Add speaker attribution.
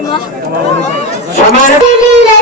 Speaker 1: Sorma.
Speaker 2: Şamane.
Speaker 3: Seninle